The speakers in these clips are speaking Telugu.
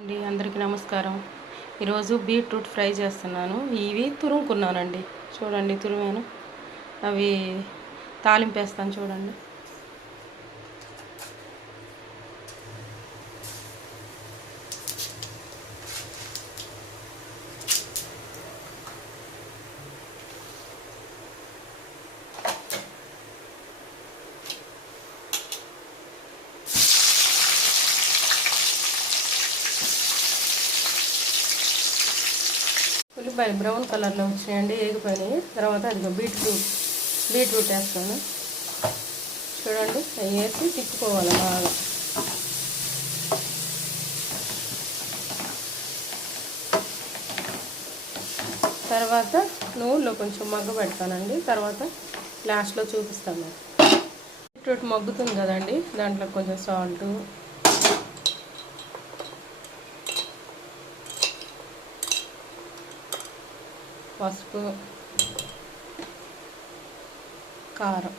అండి అందరికీ నమస్కారం. ఈరోజు బీట్రూట్ ఫ్రై చేస్తున్నాను. ఇవి తురుముకున్నానండి, చూడండి తురిమాను. అవి తాలింపేస్తాను చూడండి. ఉల్లిపాయలు బ్రౌన్ కలర్లో వచ్చినాయండి, వేగిపోయినాయి. తర్వాత అది బీట్రూట్ వేస్తాను చూడండి. అవి వేసి తిప్పుకోవాలి బాగా. తర్వాత నూనెలో కొంచెం మగ్గ పెడతానండి. తర్వాత లాస్ట్లో చూపిస్తాను. బీట్రూట్ మగ్గుతుంది కదండి, దాంట్లో కొంచెం సాల్ట్, పసుపు, కారం,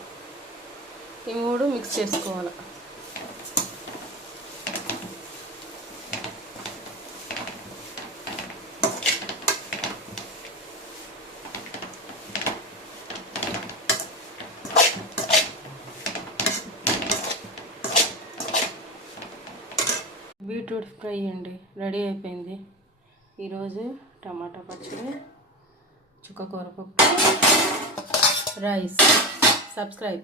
ఈ మూడు మిక్స్ చేసుకోవాలి. బీట్రూట్ ఫ్రై అండి రెడీ అయిపోయింది. ఈరోజు టమాటా పచ్చడి, చుక్కకూర పప్పు, రైస్. సబ్స్క్రైబ్.